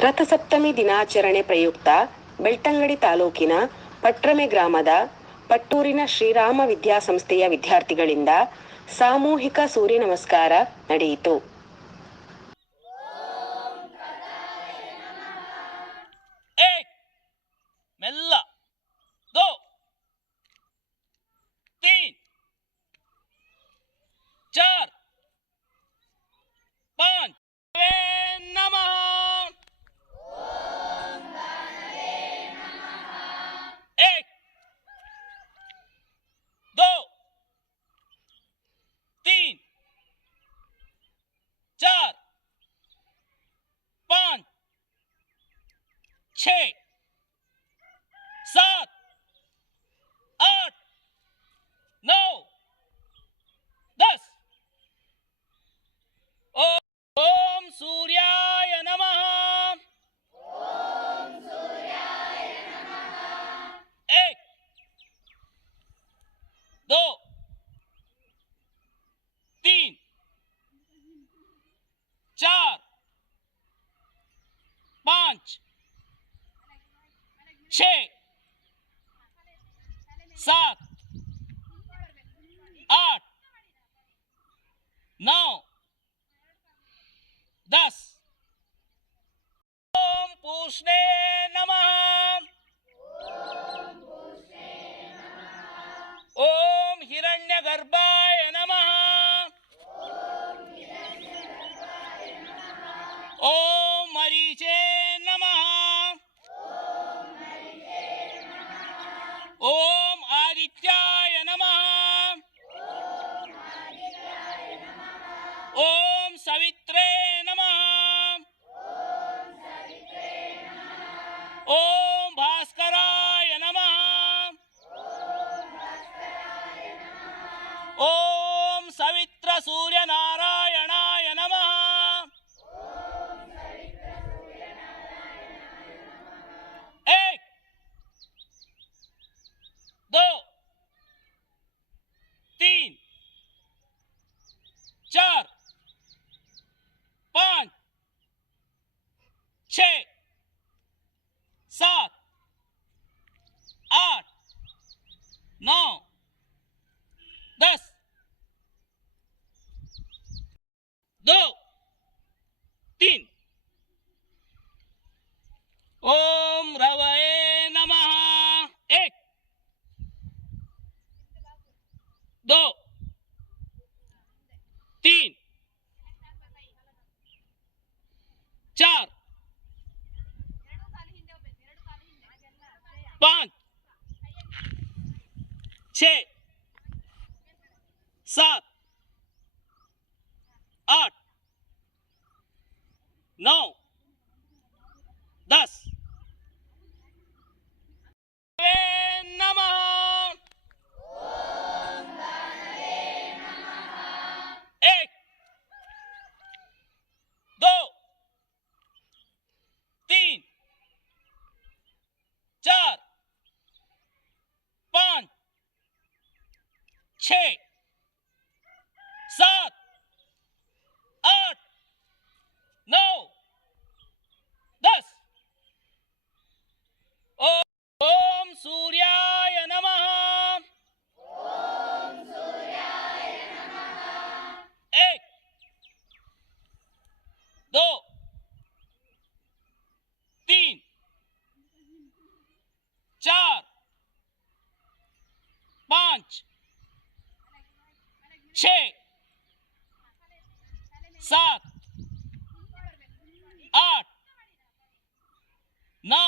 ರಥಸಪ್ತಮಿ ದಿನಾಚರಣೆ ಪ್ರಯುಕ್ತ ಬೆಳ್ತಂಗಡಿ ತಾಲೂಕಿನ ಪಟ್ರಮೆ ಗ್ರಾಮದ ಪಟ್ಟೂರಿನ ಶ್ರೀರಾಮ ವಿದ್ಯಾಸಂಸ್ಥೆಯ ವಿದ್ಯಾರ್ಥಿಗಳಿಂದ ಸಾಮೂಹಿಕ ಸೂರ್ಯ ನಮಸ್ಕಾರ ನಡೆಯಿತು. चार पाँच छ। पाँच छ सात आठ नौ दस। ओम पूछने नमः। ओम हिरण्यगर्भ। Check. પાંચ છે take. छ सात आठ नौ